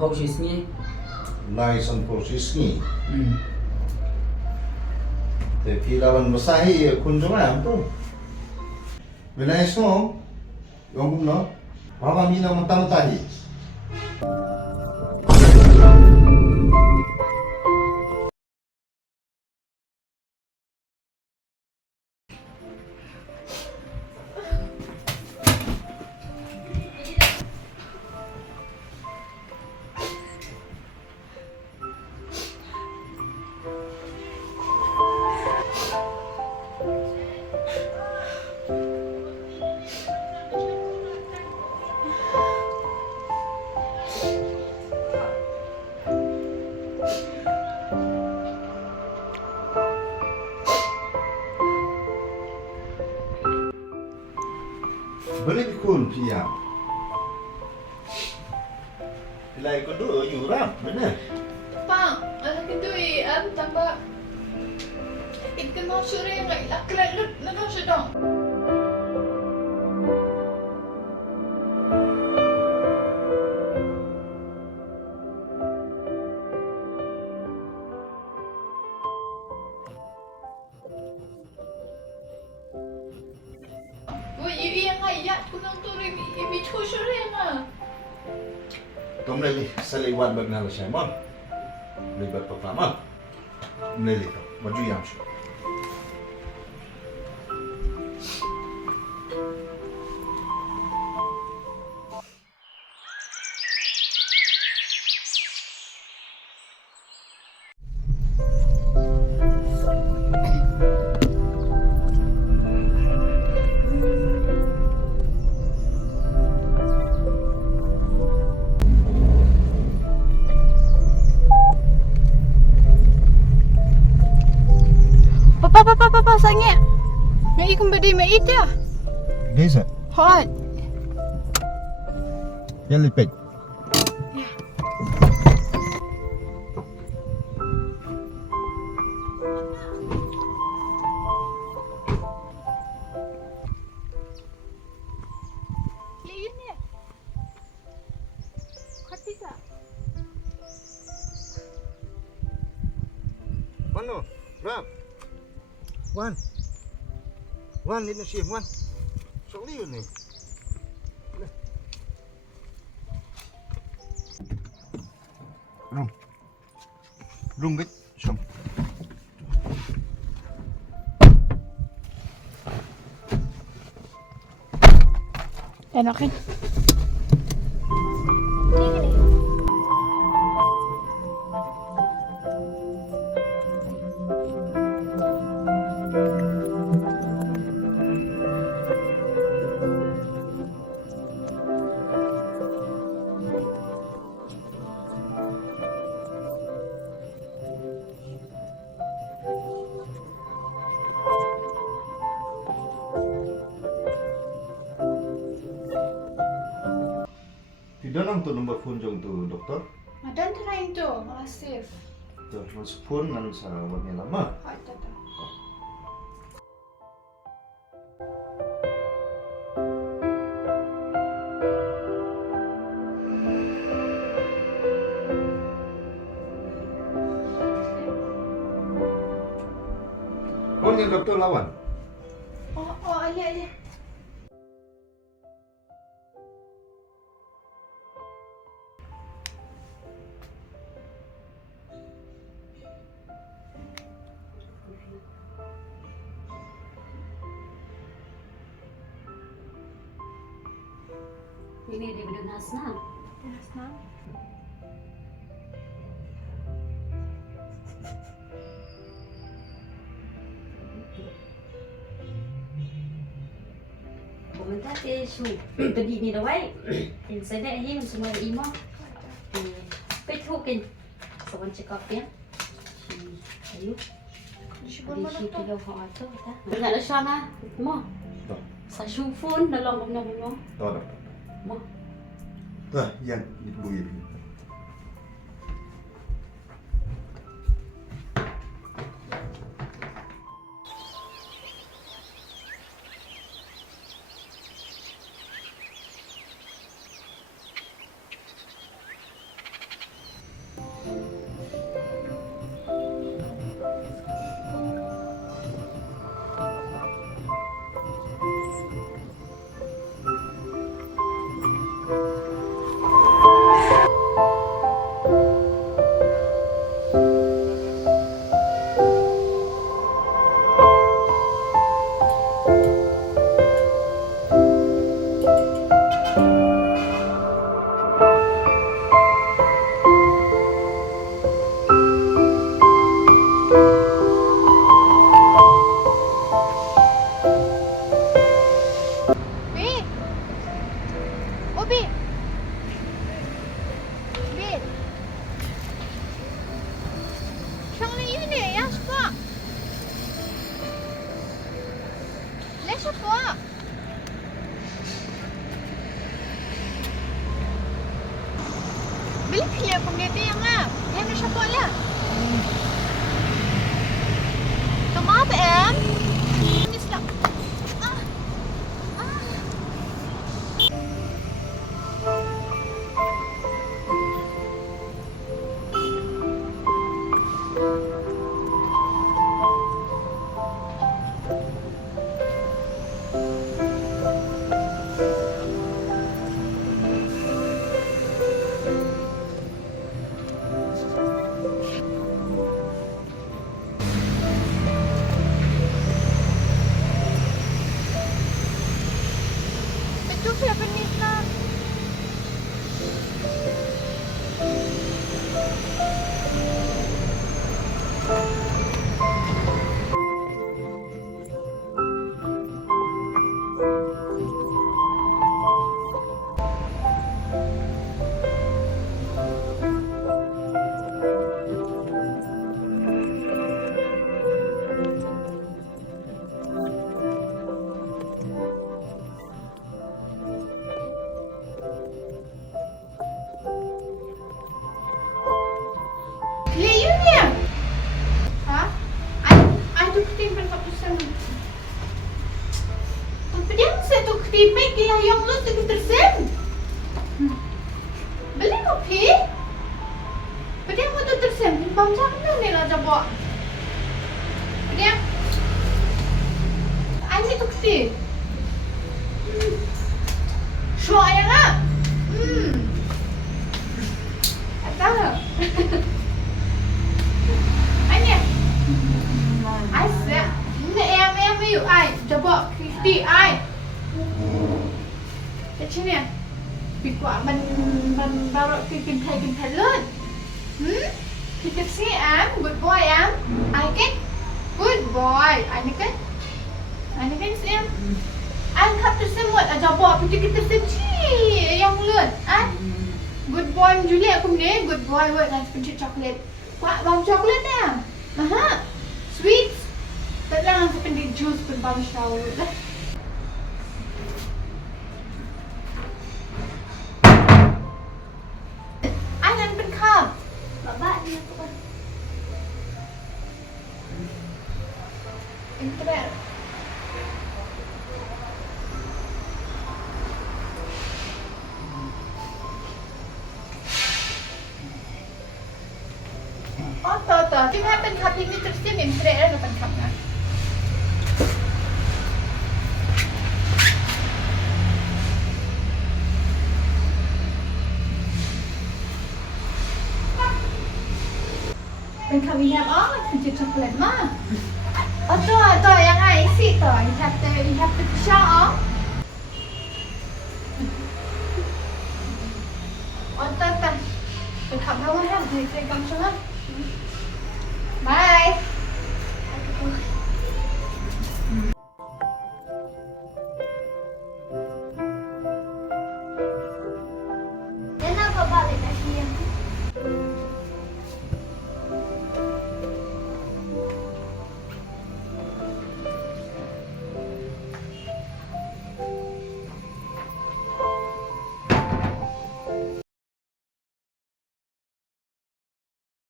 proses ni. Nice proses ni. Tapi lawan bersahi kunjungan tu. Bila esok, yang guna, mama mina mentah-mentahi. Boleh bikun siang. Bila ikut dulu, yuram, benar. Pak, anak itu tambah. Itu mau sore yang laki-laki lu nak sedang. Wah, ini yang ayat kunang tu ini tu sore na. Tumleli saliwan bagnal siya mo. Libat pertama. Tumleli ka. Maju yang siya. Papa, sangnya. Yang ikut berdiri mak itu ya. Desa. Hot. Yang lipet. Ini ya. Kau bisa. Mana? Ram. Wan ini sih, Wan. Soalnya ni. Rum bit, som. Enak kan? Tidak nang tu nombor phone jong tu doktor. Madan terain tu, malah safe. Tu mas phone nang sa wanya lama. Hot tata. Phone yang doktor lawan. Alia. Ini dia bidung Hasna. Hasna. Komentar ke su tadi ni dah baik. In sana ni semua imo. Petukin. Someone check up ya. Ayo. Di situ dah hot tu ta. Enggak ada sana. Mo. Sa phone dalam ngomong. Tahu doktor. Mo. Dah, yang ibu ini. siapa? Beli pilih aku dia yang ah. Yang nak siapa lah? Kamu apa em? Ini sedap. Ah. Ah. Itu siapa ni nak? Pilih you ni ya? Ha? I tu ketimpan kat pusat. Apa dia mesti tu ketimpan gila yang lu tu tersen? Beli kopi? Apa dia mau tu tersen? Macam mana ni lah jawab? Apa dia? I ni tu ketim. Syok ayah nak? Tak tahu. Anya. Aisyah. Ni em you ai. Coba 50 ai. Macam ni. Pikwa man baru kikin thai luôn. Kita si am good boy am. Ai kan? Good boy. Ai kan? Ai kan si am. Anh khắp từ xem một ở dọc bò thì kita seci yang luôn. Good boy Julia aku ni good boy buat nanti pencet coklat. Wah, bang coklat ni. Aha. Sweet. Tak lah nanti pencet juice pun bang shower lah. Anh bên không? Bapak ni aku kan. Internet. Oh, tahu. Cuma pen cup ini terus dia internet ada pen cup kan? Pen cup ini apa? Pencet coklat mah. Oh, tahu yang isi tahu. You have to show off. Oh, tahu. Pen cup apa? Saya kamu cakap.